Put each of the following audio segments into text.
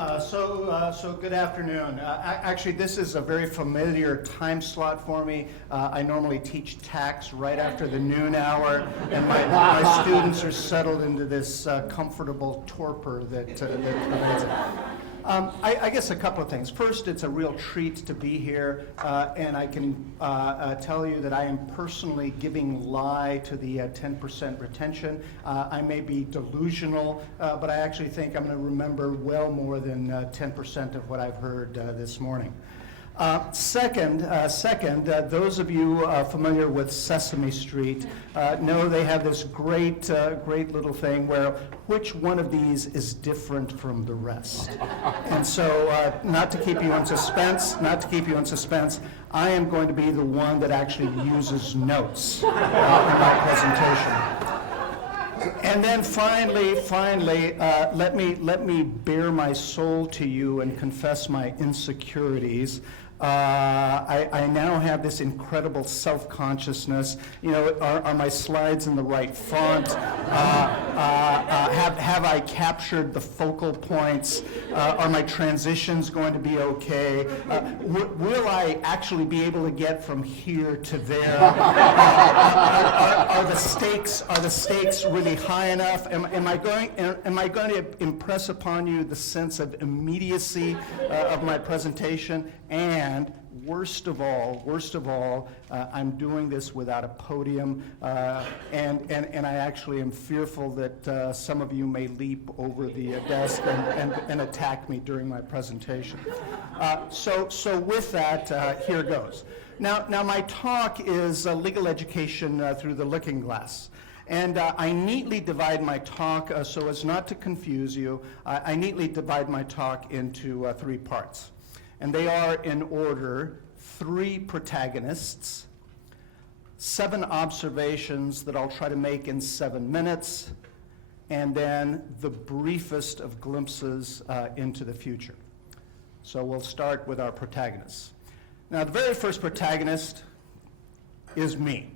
So good afternoon. Actually, this is a very familiar time slot for me. I normally teach tax right after the noon hour, and my students are settled into this comfortable torpor that provides it. I guess a couple of things. First, it's a real treat to be here, and I can tell you that I am personally giving lie to the 10% retention. I may be delusional, but I actually think I'm going to remember well more than 10% of what I've heard this morning. Second, those of you familiar with Sesame Street know they have this great little thing where which one of these is different from the rest. And so, not to keep you in suspense, I am going to be the one that actually uses notes in my presentation. And then finally, let me bare my soul to you and confess my insecurities. I now have this incredible self-consciousness. You know, are my slides in the right font? Have I captured the focal points? Are my transitions going to be okay? Will I actually be able to get from here to there? Are the stakes really high enough? Am I going to impress upon you the sense of immediacy of my presentation? And worst of all, I'm doing this without a podium, and I actually am fearful that some of you may leap over the desk and attack me during my presentation. So with that, here goes. Now my talk is legal education through the looking glass. And I neatly divide my talk, so as not to confuse you, I neatly divide my talk into three parts. And they are in order: 3 protagonists, 7 observations that I'll try to make in 7 minutes, and then the briefest of glimpses into the future. So we'll start with our protagonists. Now, the very first protagonist is me.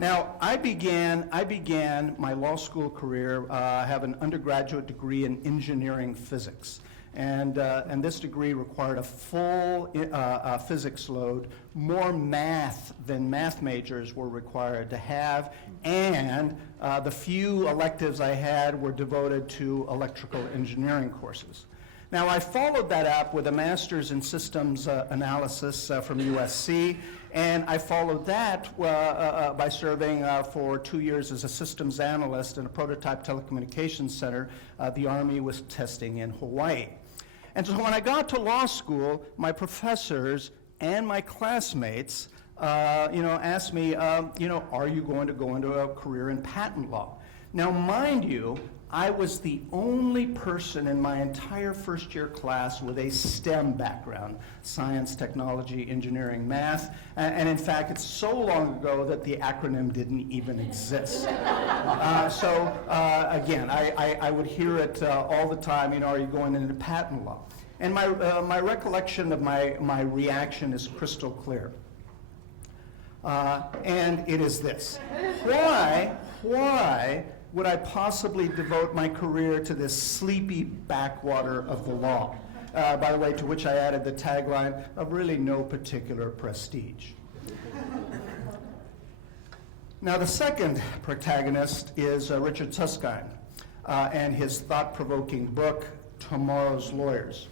Now, I began my law school career, I have an undergraduate degree in engineering physics. And this degree required a full physics load, more math than math majors were required to have, and the few electives I had were devoted to electrical engineering courses. Now, I followed that up with a master's in systems analysis from USC, and I followed that by serving for 2 years as a systems analyst in a prototype telecommunications center the Army was testing in Hawaii. And so when I got to law school, my professors and my classmates, asked me, are you going to go into a career in patent law? Now, mind you, I was the only person in my entire first-year class with a STEM background: science, technology, engineering, math, and in fact, it's so long ago that the acronym didn't even exist. Again, I would hear it all the time, are you going into patent law? And my recollection of my reaction is crystal clear. And it is this: why would I possibly devote my career to this sleepy backwater of the law? By the way, to which I added the tagline of really no particular prestige. Now, the second protagonist is Richard Susskind and his thought-provoking book, Tomorrow's Lawyers.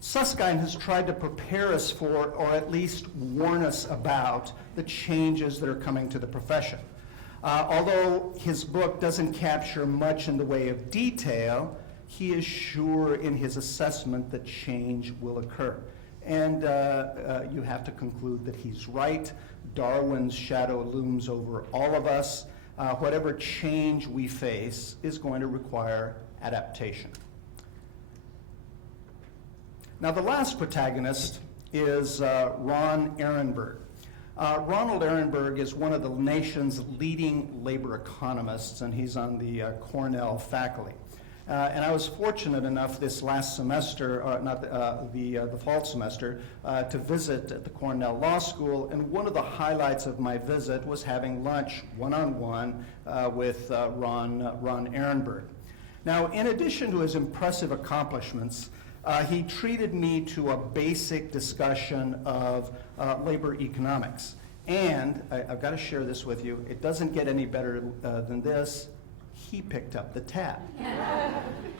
Susskind has tried to prepare us for, or at least warn us about, the changes that are coming to the profession. Although his book doesn't capture much in the way of detail, he is sure in his assessment that change will occur. And you have to conclude that he's right. Darwin's shadow looms over all of us. Whatever change we face is going to require adaptation. Now, the last protagonist is Ron Ehrenberg. Ronald Ehrenberg is one of the nation's leading labor economists, and he's on the Cornell faculty. And I was fortunate enough this last semester, the fall semester, to visit at the Cornell Law School, and one of the highlights of my visit was having lunch one-on-one with Ron Ehrenberg. Now, in addition to his impressive accomplishments, he treated me to a basic discussion of labor economics. And I've got to share this with you. It doesn't get any better than this. He picked up the tab.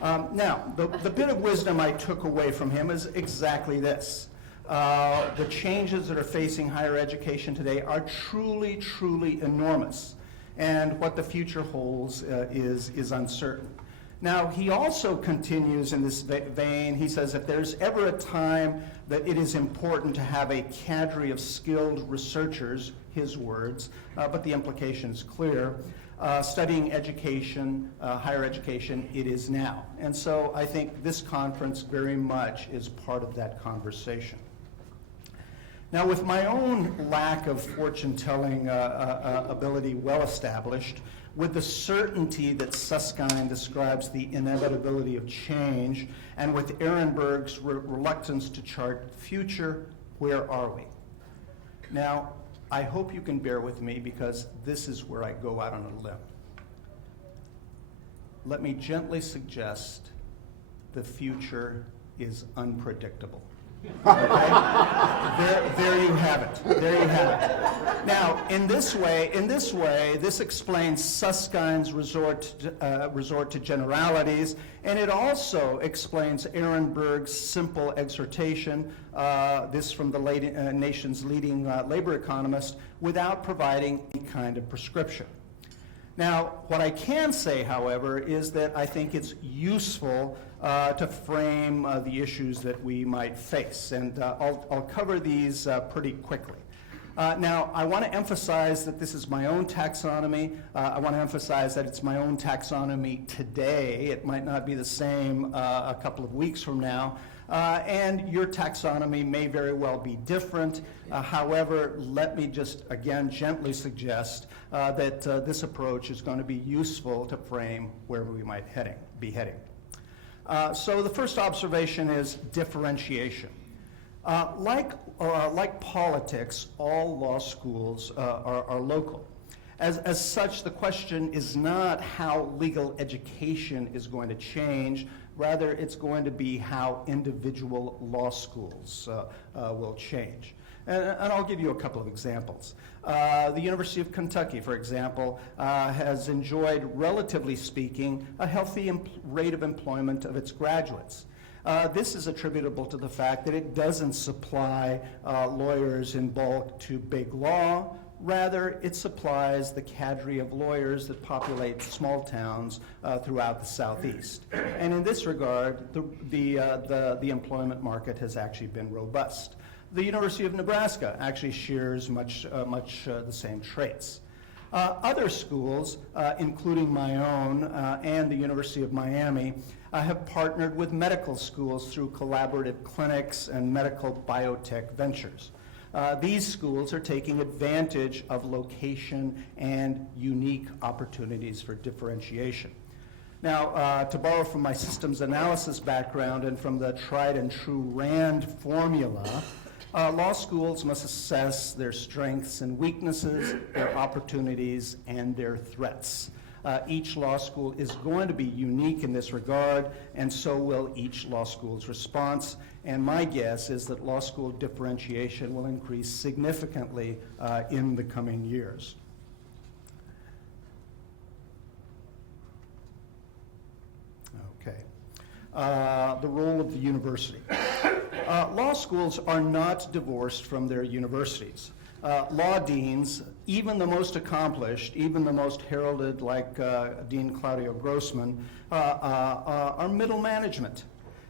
Now, the bit of wisdom I took away from him is exactly this. The changes that are facing higher education today are truly, truly enormous. And what the future holds is uncertain. Now, he also continues in this vein. He says, if there's ever a time that it is important to have a cadre of skilled researchers, his words, but the implication is clear, studying education, higher education, it is now. And so I think this conference very much is part of that conversation. Now, with my own lack of fortune-telling ability well established, with the certainty that Susskind describes the inevitability of change, and with Ehrenberg's reluctance to chart the future, where are we? Now, I hope you can bear with me because this is where I go out on a limb. Let me gently suggest the future is unpredictable. Okay? There you have it. There you have it. Now, in this way, this explains Susskind's resort to generalities, and it also explains Ehrenberg's simple exhortation, this from the nation's leading labor economist, without providing any kind of prescription. Now, what I can say, however, is that I think it's useful to frame the issues that we might face, and I'll cover these pretty quickly. Now, I want to emphasize that this is my own taxonomy. I want to emphasize that it's my own taxonomy today. It might not be the same a couple of weeks from now. And your taxonomy may very well be different. However, let me just again gently suggest that this approach is going to be useful to frame where we might be heading. So the first observation is differentiation. Like politics, all law schools are local. As such, the question is not how legal education is going to change. Rather, it's going to be how individual law schools will change. And I'll give you a couple of examples. The University of Kentucky, for example, has enjoyed, relatively speaking, a healthy rate of employment of its graduates. This is attributable to the fact that it doesn't supply lawyers in bulk to big law. Rather, it supplies the cadre of lawyers that populate small towns throughout the Southeast. And in this regard, the employment market has actually been robust. The University of Nebraska actually shares much the same traits. Other schools, including my own and the University of Miami, have partnered with medical schools through collaborative clinics and medical biotech ventures. These schools are taking advantage of location and unique opportunities for differentiation. Now, to borrow from my systems analysis background and from the tried and true RAND formula, law schools must assess their strengths and weaknesses, their opportunities, and their threats. Each law school is going to be unique in this regard, and so will each law school's response. And my guess is that law school differentiation will increase significantly in the coming years. Okay. The role of the university. Law schools are not divorced from their universities. Law deans, even the most accomplished, even the most heralded, like Dean Claudio Grossman, are middle management.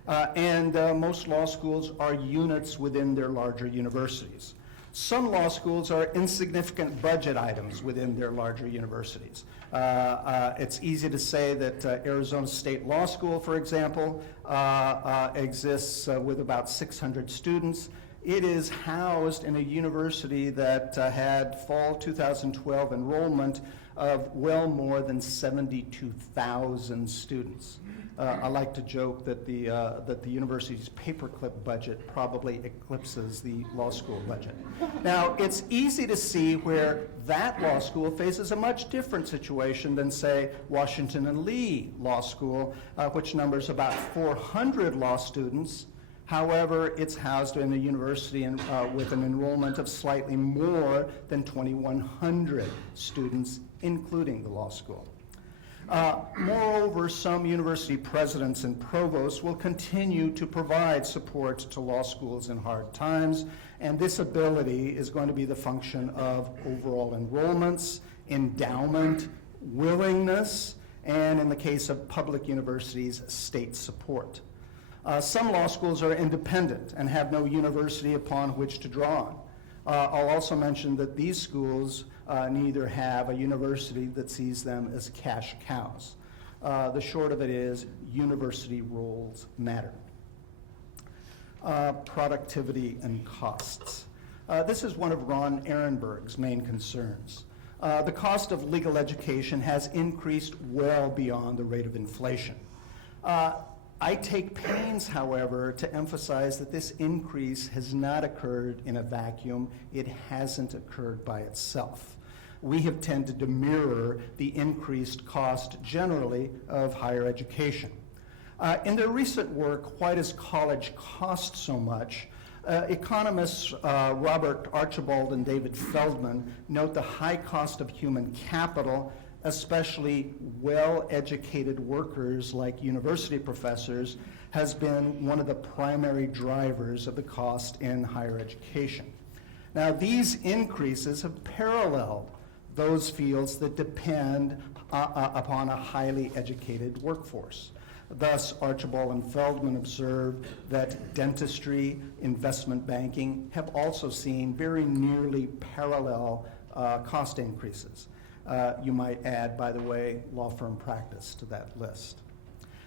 And most law schools are units within their larger universities. Some law schools are insignificant budget items within their larger universities. It's easy to say that Arizona State Law School, for example, exists with about 600 students. It is housed in a university that had fall 2012 enrollment of well more than 72,000 students. I like to joke that the university's paperclip budget probably eclipses the law school budget. Now, it's easy to see where that law school faces a much different situation than, say, Washington and Lee Law School, which numbers about 400 law students. However, it's housed in a university with an enrollment of slightly more than 2,100 students, including the law school. Moreover, some university presidents and provosts will continue to provide support to law schools in hard times, and this ability is going to be the function of overall enrollments, endowment, willingness, and in the case of public universities, state support. Some law schools are independent and have no university upon which to draw on. I'll also mention that these schools neither have a university that sees them as cash cows. The short of it is, university rules matter. Productivity and costs. This is one of Ron Ehrenberg's main concerns. The cost of legal education has increased well beyond the rate of inflation. I take pains, however, to emphasize that this increase has not occurred in a vacuum. It hasn't occurred by itself. We have tended to mirror the increased cost generally of higher education. In their recent work, Why Does College Cost So Much?, economists Robert Archibald and David Feldman note the high cost of human capital, especially well-educated workers like university professors, has been one of the primary drivers of the cost in higher education. Now, these increases have paralleled those fields that depend upon a highly educated workforce. Thus, Archibald and Feldman observed that dentistry, investment banking have also seen very nearly parallel cost increases. You might add, by the way, law firm practice to that list.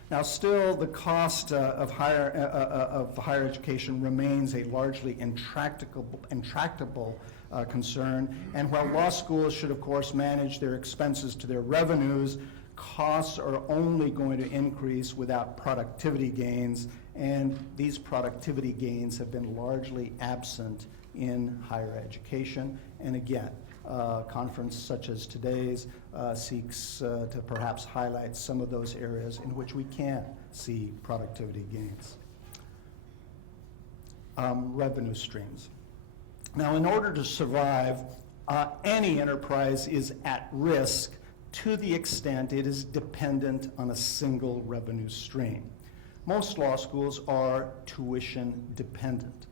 Now, still, the cost of higher education remains a largely intractable concern, and while law schools should, of course, manage their expenses to their revenues, costs are only going to increase without productivity gains, and these productivity gains have been largely absent in higher education. And again, a conference such as today's seeks to perhaps highlight some of those areas in which we can see productivity gains. Revenue streams. Now, in order to survive, any enterprise is at risk to the extent it is dependent on a single revenue stream. Most law schools are tuition dependent.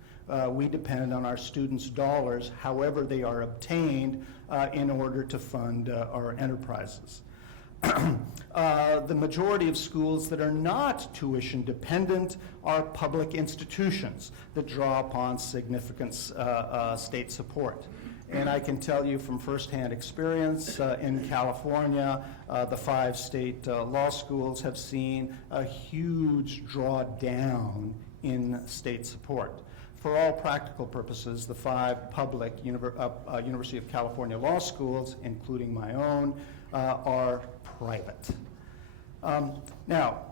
We depend on our students' dollars, however they are obtained, in order to fund our enterprises. The majority of schools that are not tuition dependent are public institutions that draw upon significant state support. And I can tell you from firsthand experience in California, the 5 state law schools have seen a huge drawdown in state support. For all practical purposes, the 5 public University of California law schools, including my own, are private. Now,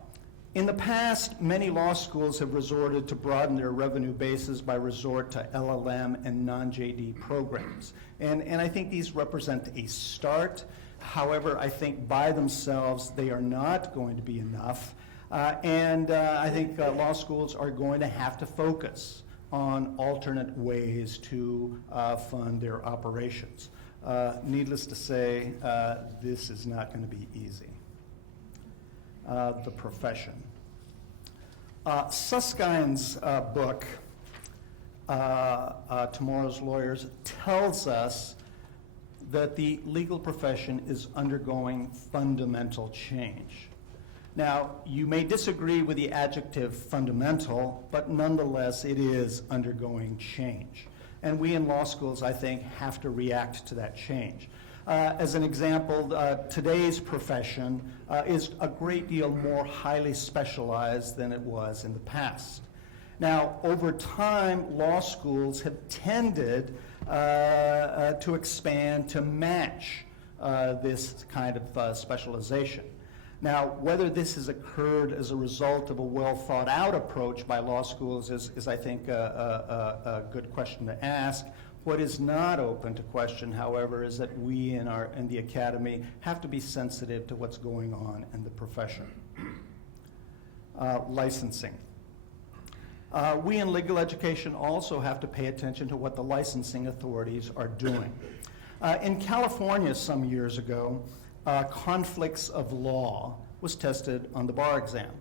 in the past, many law schools have resorted to broaden their revenue bases by resort to LLM and non-JD programs. And I think these represent a start. However, I think by themselves, they are not going to be enough. I think law schools are going to have to focus on alternate ways to fund their operations. Needless to say, this is not going to be easy. The profession. Suskind's book, Tomorrow's Lawyers, tells us that the legal profession is undergoing fundamental change. Now, you may disagree with the adjective fundamental, but nonetheless, it is undergoing change. And we in law schools, I think, have to react to that change. As an example, today's profession is a great deal more highly specialized than it was in the past. Now, over time, law schools have tended to expand to match this kind of specialization. Now, whether this has occurred as a result of a well-thought-out approach by law schools is I think, a good question to ask. What is not open to question, however, is that we in the academy have to be sensitive to what's going on in the profession. Licensing. We in legal education also have to pay attention to what the licensing authorities are doing. In California some years ago, conflicts of law was tested on the bar exam.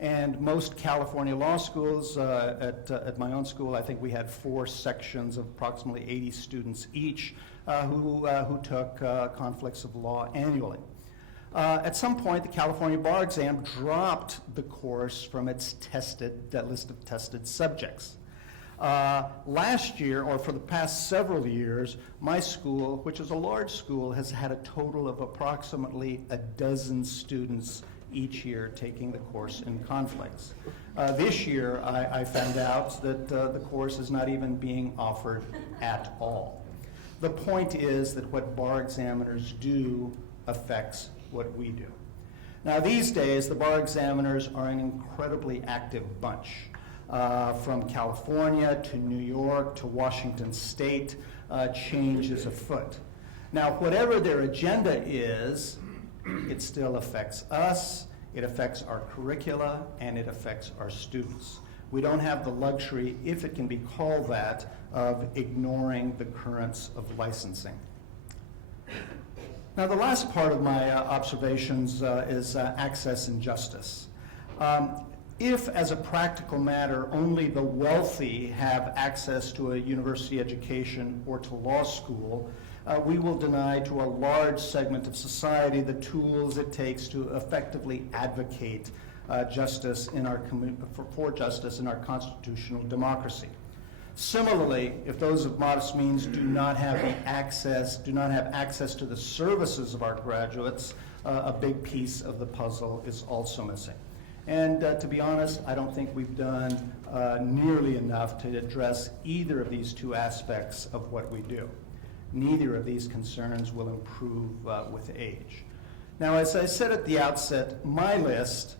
And most California law schools, at my own school, I think we had 4 sections of approximately 80 students each who took conflicts of law annually. At some point, the California bar exam dropped the course from its list of tested subjects. Last year, or for the past several years, my school, which is a large school, has had a total of approximately 12 students each year taking the course in conflicts. This year, I found out that the course is not even being offered at all. The point is that what bar examiners do affects what we do. Now, these days, the bar examiners are an incredibly active bunch. From California to New York to Washington State, change is afoot. Now, whatever their agenda is, it still affects us, it affects our curricula, and it affects our students. We don't have the luxury, if it can be called that, of ignoring the currents of licensing. Now, the last part of my observations is access and justice. If, as a practical matter, only the wealthy have access to a university education or to law school, we will deny to a large segment of society the tools it takes to effectively advocate justice in our for justice in our constitutional democracy. Similarly, if those of modest means do not have access to the services of our graduates, a big piece of the puzzle is also missing. And to be honest, I don't think we've done nearly enough to address either of these 2 aspects of what we do. Neither of these concerns will improve with age. Now, as I said at the outset, my list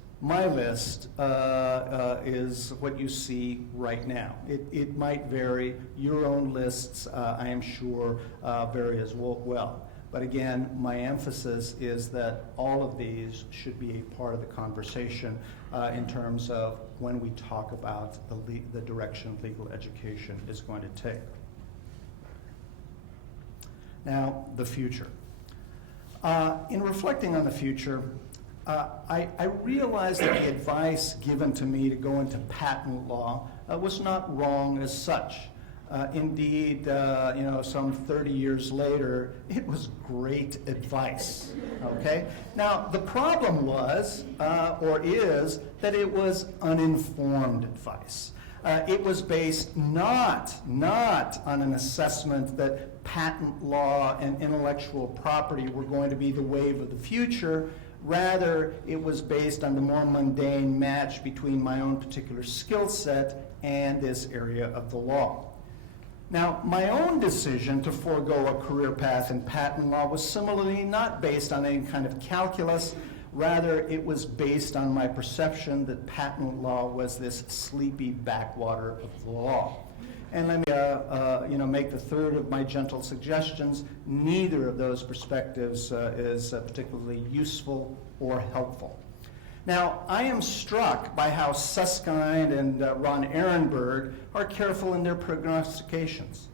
is what you see right now. It might vary. Your own lists, I am sure, vary as well. But again, my emphasis is that all of these should be a part of the conversation in terms of when we talk about the direction legal education is going to take. Now, the future. In reflecting on the future, I realized that the advice given to me to go into patent law was not wrong as such. Indeed, some 30 years later, it was great advice, okay? Now, the problem was, or is, that it was uninformed advice. It was based not on an assessment that patent law and intellectual property were going to be the wave of the future. Rather, it was based on the more mundane match between my own particular skill set and this area of the law. Now, my own decision to forego a career path in patent law was similarly not based on any kind of calculus. Rather, it was based on my perception that patent law was this sleepy backwater of the law. And let me make the third of my gentle suggestions. Neither of those perspectives is particularly useful or helpful. Now, I am struck by how Susskind and Ron Ehrenberg are careful in their prognostications.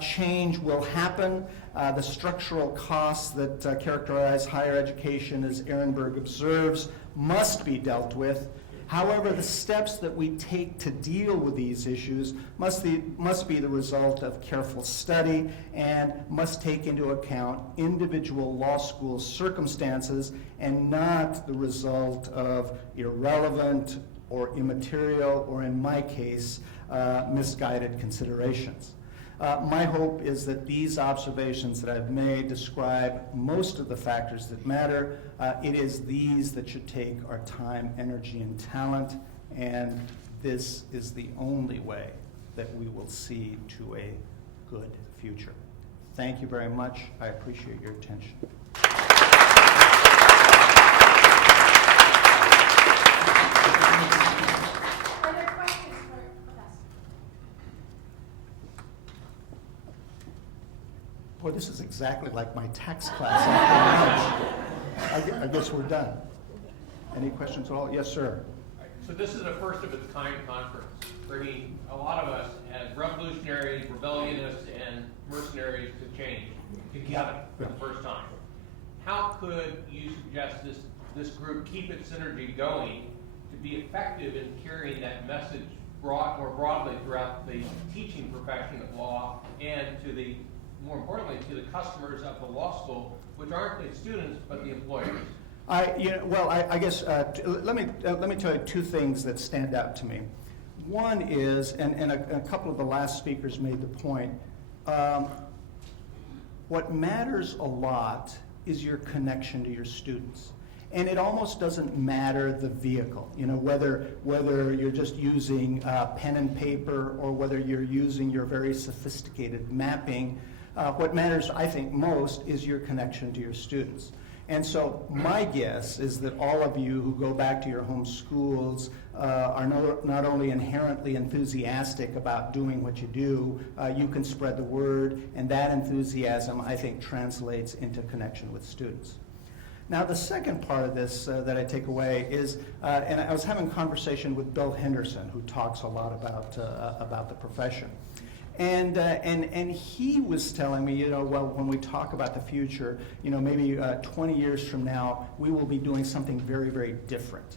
Change will happen. The structural costs that characterize higher education, as Ehrenberg observes, must be dealt with. However, the steps that we take to deal with these issues must be the result of careful study and must take into account individual law school circumstances and not the result of irrelevant or immaterial, or in my case, misguided considerations. My hope is that these observations that I've made describe most of the factors that matter. It is these that should take our time, energy, and talent, and this is the only way that we will see to a good future. Thank you very much. I appreciate your attention. this is exactly like my tax class after lunch. I guess we're done. Any questions at all? Yes, sir. So this is a first of its kind conference, bringing a lot of us as revolutionaries, rebellionists, and mercenaries to change together for the first time. How could you suggest this group keep its synergy going to be effective in carrying that message more broadly throughout the teaching profession of law and more importantly, to the customers of the law school, which aren't the students but the employers? I guess let me tell you two things that stand out to me. One is, and a couple of the last speakers made the point, what matters a lot is your connection to your students. And it almost doesn't matter the vehicle, whether you're just using pen and paper or whether you're using your very sophisticated mapping. What matters, I think, most is your connection to your students. And so my guess is that all of you who go back to your home schools are not only inherently enthusiastic about doing what you do, you can spread the word, and that enthusiasm, I think, translates into connection with students. Now, the second part of this that I take away is, and I was having a conversation with Bill Henderson, who talks a lot about the profession. And he was telling me, well, when we talk about the future, maybe 20 years from now, we will be doing something very, very different.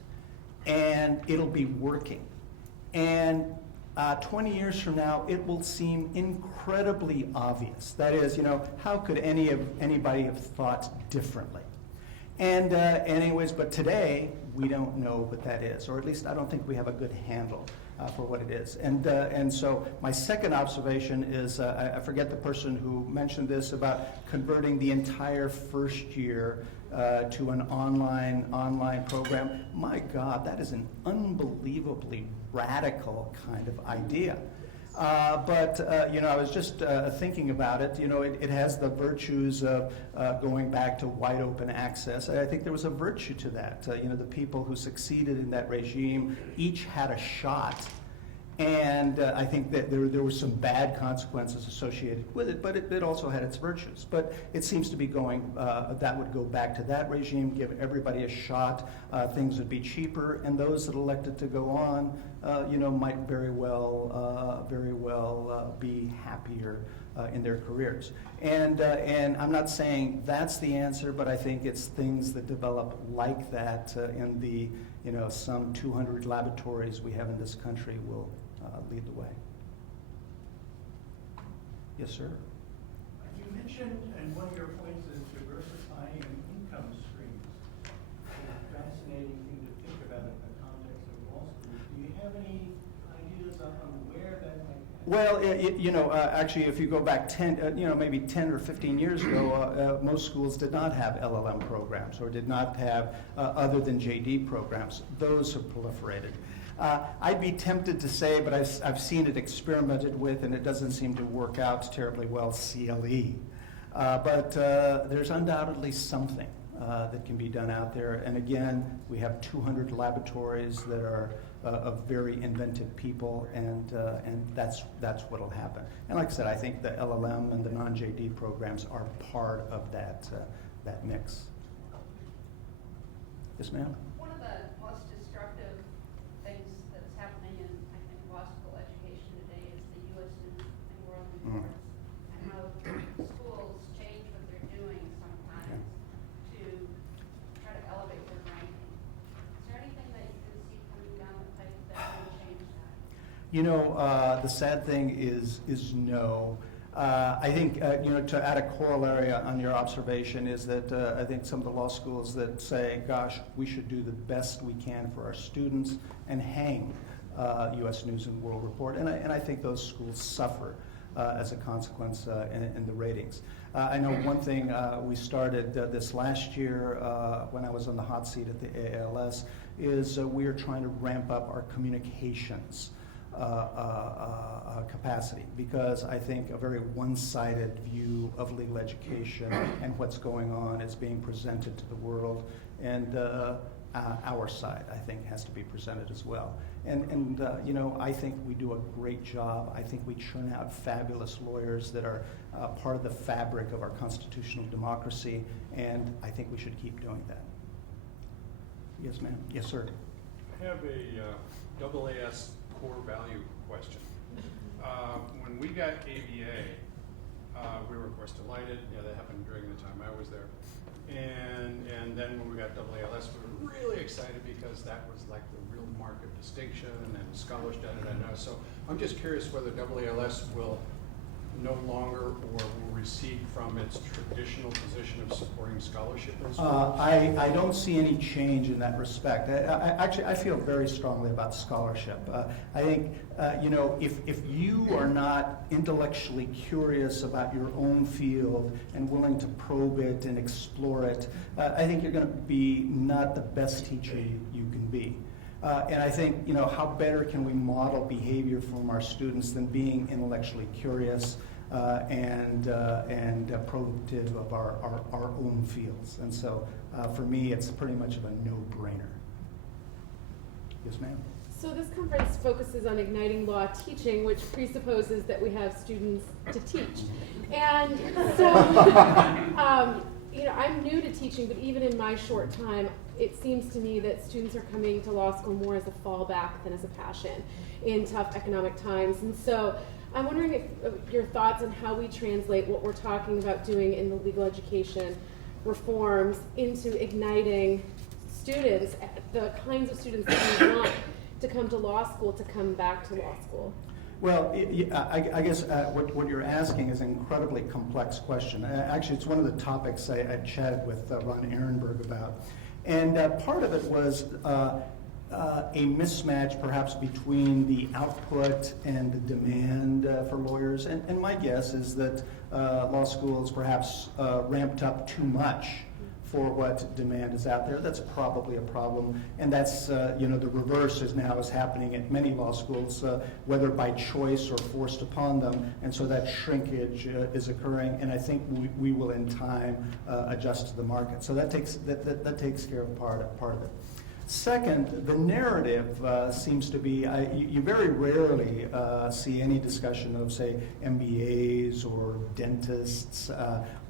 And it'll be working. And 20 years from now, it will seem incredibly obvious. That is, how could anybody have thought differently? And anyways, but today, we don't know what that is, or at least I don't think we have a good handle for what it is. And so my second observation is, I forget the person who mentioned this about converting the entire first year to an online program. My God, that is an unbelievably radical kind of idea. But I was just thinking about it. It has the virtues of going back to wide open access. I think there was a virtue to that. The people who succeeded in that regime each had a shot. And I think that there were some bad consequences associated with it, but it also had its virtues. But it seems to be going, that would go back to that regime, give everybody a shot, things would be cheaper, and those that elected to go on, might very well be happier in their careers. And I'm not saying that's the answer, but I think it's things that develop like that in the, some 200 laboratories we have in this country will lead the way. Yes, sir? You mentioned, and one of your points is diversifying income streams. It's a fascinating thing to think about in the context of law school. Do you have any ideas on where that might happen? Well, actually, if you go back 10, maybe 10 or 15 years ago, most schools did not have LLM programs or did not have, other than JD programs. Those have proliferated. I'd be tempted to say, but I've seen it experimented with, and it doesn't seem to work out terribly well, CLE. But there's undoubtedly something that can be done out there. And again, we have 200 laboratories that are of very inventive people, and that's what'll happen. And like I said, I think the LLM and the non-JD programs are part of that mix. Yes, ma'am? One of the most destructive things that's happening in, I think, law school education today is the U.S. News and World Report, and how schools change what they're doing sometimes to try to elevate their ranking. Is there anything that you can see coming down the pipe that will change that? The sad thing is no. I think, to add a corollary on your observation is that I think some of the law schools that say, gosh, we should do the best we can for our students and hang U.S. News and World Report. And I think those schools suffer as a consequence in the ratings. I know one thing we started this last year when I was on the hot seat at the AALS is we are trying to ramp up our communications capacity, because I think a very one-sided view of legal education and what's going on is being presented to the world. And our side, I think, has to be presented as well. And you know, I think we do a great job. I think we churn out fabulous lawyers that are part of the fabric of our constitutional democracy, and I think we should keep doing that. Yes, ma'am. Yes, sir. I have a AALS core value question. When we got ABA, we were of course delighted. Yeah, that happened during the time I was there. And then when we got AALS, we were really excited because that was like the real mark of distinction and scholars, So I'm just curious whether AALS will no longer or will recede from its traditional position of supporting scholarship in schools? I don't see any change in that respect. Actually, I feel very strongly about scholarship. I think, you know, if you are not intellectually curious about your own field and willing to probe it and explore it, I think you're going to be not the best teacher you can be. And I think, you know, how better can we model behavior from our students than being intellectually curious and probative of our own fields. And so for me, it's pretty much of a no-brainer. Yes, ma'am? So this conference focuses on igniting law teaching, which presupposes that we have students to teach. And so, you know, I'm new to teaching, but even in my short time, it seems to me that students are coming to law school more as a fallback than as a passion in tough economic times. And so I'm wondering if your thoughts on how we translate what we're talking about doing in the legal education reforms into igniting students, the kinds of students that we want to come to law school, to come back to law school. Well, I guess what you're asking is an incredibly complex question. Actually, it's one of the topics I chatted with Ron Ehrenberg about. And part of it was a mismatch perhaps between the output and the demand for lawyers. And my guess is that law schools perhaps ramped up too much for what demand is out there. That's probably a problem. And that's, you know, the reverse is happening at many law schools, whether by choice or forced upon them. And so that shrinkage is occurring. And I think we will in time adjust to the market. So that takes care of part of it. Second, the narrative seems to be, you very rarely see any discussion of, say, MBAs or dentists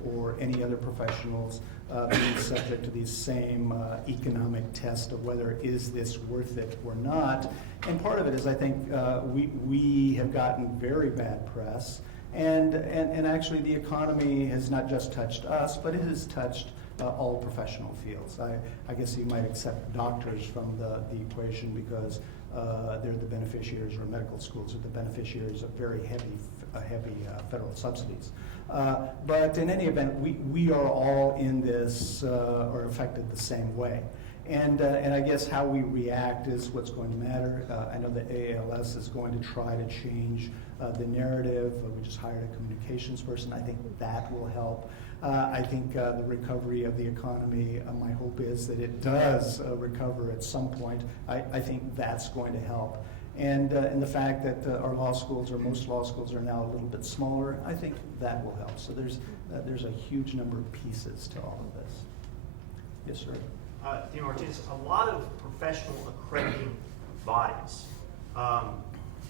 or any other professionals being subject to these same economic test of whether is this worth it or not. And part of it is, I think, we have gotten very bad press, and actually the economy has not just touched us, but it has touched all professional fields. I guess you might accept doctors from the equation because they're the beneficiaries, or medical schools are the beneficiaries of very heavy federal subsidies. But in any event, we are all in this or affected the same way. And I guess how we react is what's going to matter. I know the AALS is going to try to change the narrative. We just hired a communications person. I think that will help. I think the recovery of the economy, my hope is that it does recover at some point. I think that's going to help. And the fact that our law schools, or most law schools, are now a little bit smaller, I think that will help. So there's a huge number of pieces to all of this. Yes, sir. Dean Martinez, a lot of professional accrediting bodies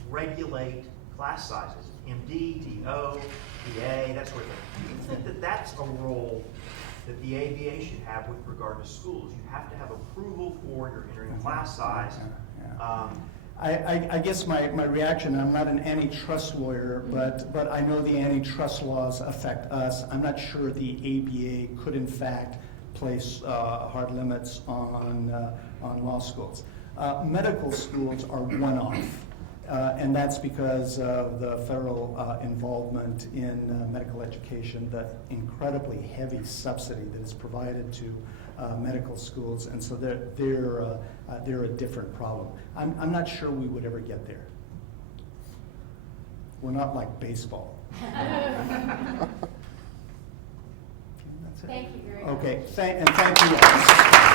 regulate class sizes, MD, DO, BA, that sort of thing. Do you think that that's a role that the ABA should have with regard to schools? You have to have approval for your entering class size. I guess my reaction, I'm not an antitrust lawyer, but I know the antitrust laws affect us. I'm not sure the ABA could in fact place hard limits on law schools. Medical schools are one-off, and that's because of the federal involvement in medical education, the incredibly heavy subsidy that is provided to medical schools, and so they're a different problem. I'm not sure we would ever get there. We're not like baseball. Thank you very much. Okay, and thank you all.